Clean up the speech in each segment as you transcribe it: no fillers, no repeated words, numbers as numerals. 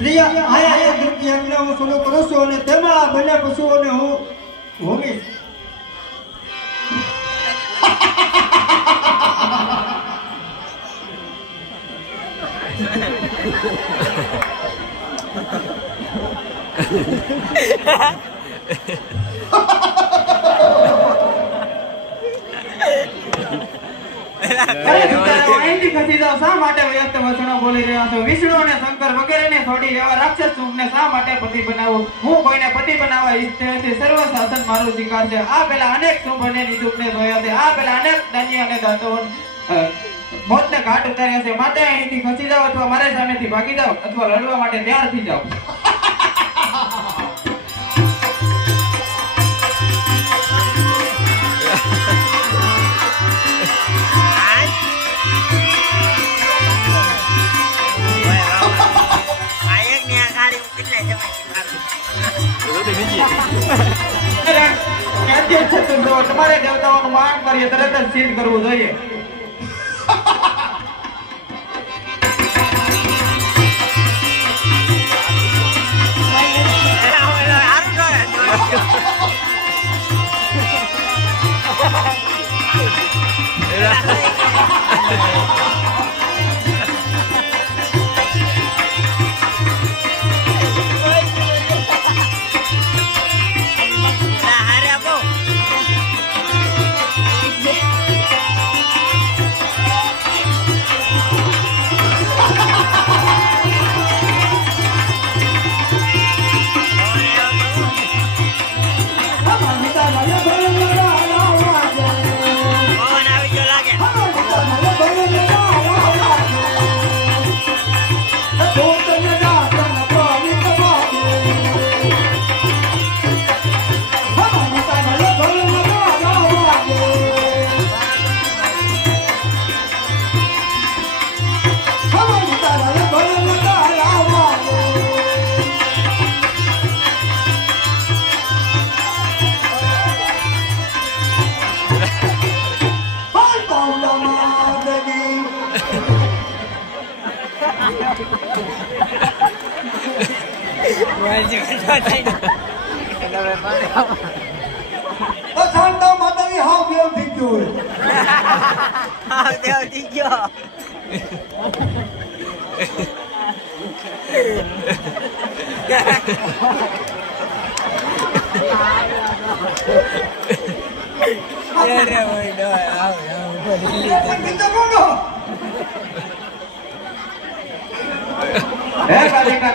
પ્રિય આયા એ દુઃખી એમને હું શરૂ કરું છું અને તેમાં બંને પશુઓને હું હોમીશ. શા માટે વ્યક્ત વચનો બોલી રહ્યા છો? વિષ્ણુ અને શંકર વગેરેને છોડી એવા રાક્ષસ રૂપને શા માટે પતિ બનાવું? હું કોઈને પતિ બનાવવા ઈચ્છતી નથી. સર્વ શાસન મારો અધિકાર છે. આ પેલા અનેક શુભ અને નિદુપને જોયા છે. આ પેલા અનેક દાન્ય અને દાતો મોતને ઘાટ ઉતાર્યા છે. માટે અહીંથી ખસી જાઓ અથવા મારા સામેથી ભાગી જાઓ અથવા લડવા માટે તૈયાર થઈ જાઓ. તમારે દેવતાઓનું માન કરીએ તરત જ સિદ્ધ કરવું જોઈએ.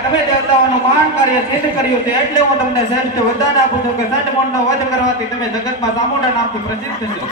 તમે દેવતાઓનું મહાન કાર્ય સિદ્ધ કર્યું છે એટલે હું તમને શ્રેષ્ઠ વરદાન આપું છું કે સટમોણનો વધ કરવાથી તમે જગતમાં ચામુંડા નામથી પ્રસિદ્ધ થશો.